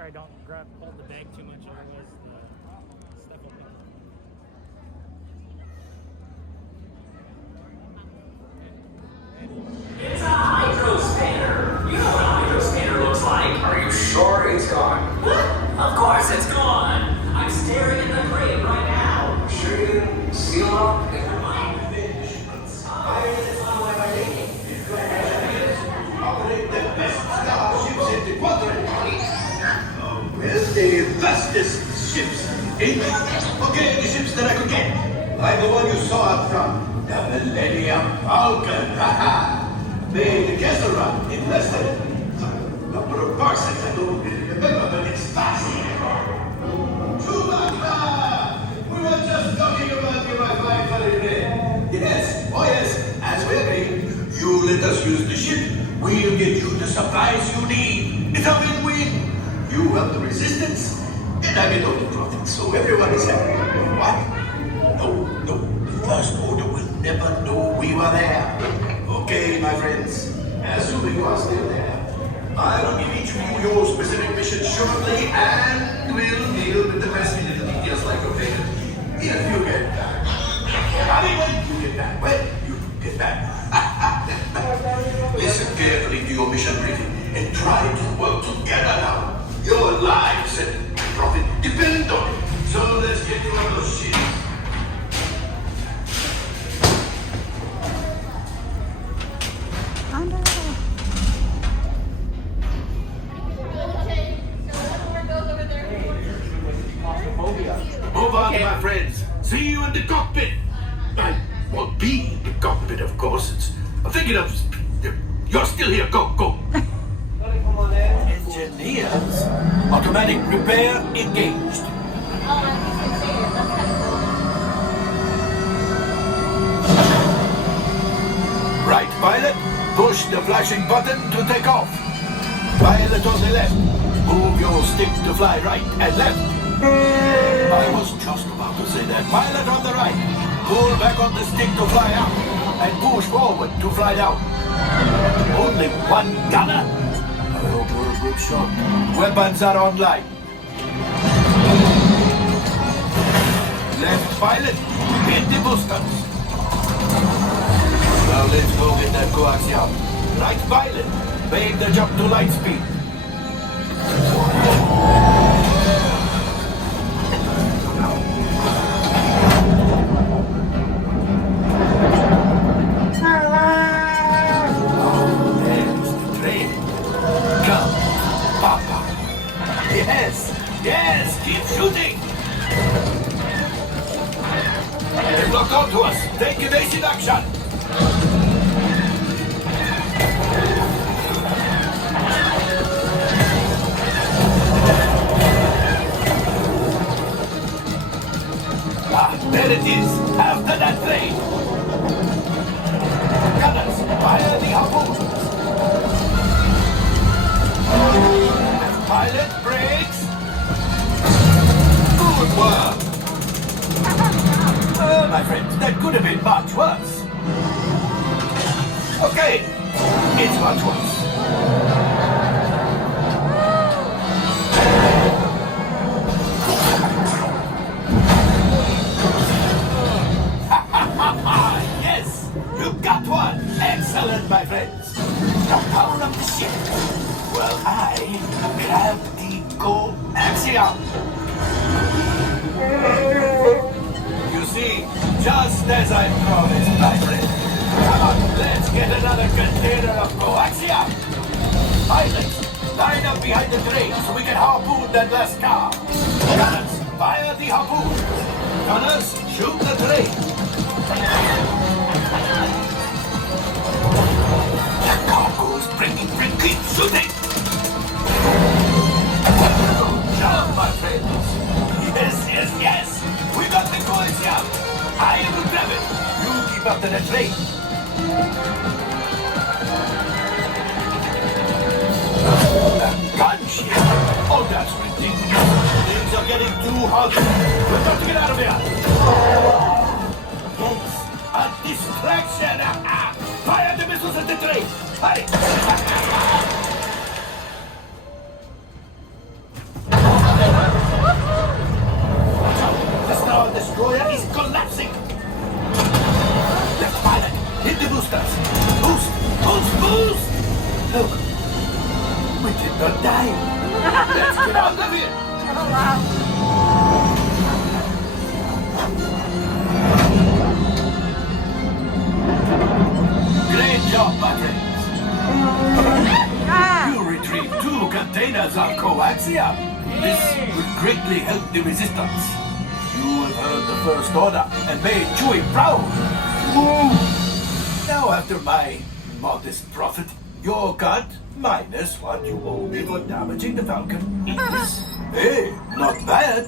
sure I don't hold the bag too much, otherwise the stuff will come. It's a hydro spanner. You know what a hydro spanner looks like. Are you sure it's gone? What? Of course it's gone. I'm staring at the crate right now. Sure you didn't seal up? Never mind. Operate the best starships in the quadrant. Well, the fastest ships in okay, the ships that I could get. Like the one you saw up front, the Millennium Falcon. Made the Castle Run in less than a number of parsecs. I don't really remember, but it's fast. Chewbacca! We were just talking about you, my fine fellow today. Yes, oh yes, as we agreed, you let us use the ship. We'll get you the supplies you need. It's a win-win. You help the resistance, and I get all the profits, so everyone is happy. What? No, the First Order will never know we were there. Okay, my friends, assuming you are still there, I will give each of you your specific mission shortly, and we'll deal with the messy little details like your payment if you get back. I mean, when you get back. When you get back. Listen carefully to your mission briefing and try to work together now. Your lives and profit depend on it. So let's get to one of those ships. Move on, my friends. See you in the cockpit. I won't be in the cockpit, of course. I'm thinking of... You're still here. Go. Engineers. Automatic repair engaged. Right, pilot. Push the flashing button to take off. Pilot on the left. Move your stick to fly right and left. I was just about to say that. Pilot on the right. Pull back on the stick to fly out. And push forward to fly down. Only one gunner. I hope you're a good shot. Weapons are online. Left pilot. Hit the boosters. Now let's go get that coaxium. Right pilot. Make the jump to light speed. Yes, keep shooting! They lock on to us. Take evasive action! There it is! After that plane! Gunners, fire the harpoon! Pilot brakes! Good work! Well, my friends, that could have been much worse. Okay, it's much worse. Yes, you got one! Excellent, my friends. The power of the ship. Well, I grabbed the coaxium. You see, just as I promised, my friend. Come on, let's get another container of coaxium. Pilots, line up behind the train so we can harpoon that last car. Gunners, fire the harpoon. Gunners, shoot the train. The cargo's bringing keep shooting. Good job, my friends. Yes. We got the coaxium. I will grab it. You keep up to the train. A gunship? Oh, that's ridiculous. Things are getting too hot. We've got to get out of here. Yes, a distraction. Fire the missiles at the train. Hurry. destroyer is collapsing. Left pilot, hit the boosters. Boost, boost, boost. Look, we did not die. Let's get out of here. Oh, wow. Great job, buckets. Ah. You retrieved 2 containers of coaxium. This will greatly help the resistance. You have heard the First Order and made Chewie proud. Woo! Now, after my modest profit, your cut minus what you owe me for damaging the Falcon. Hey, not bad.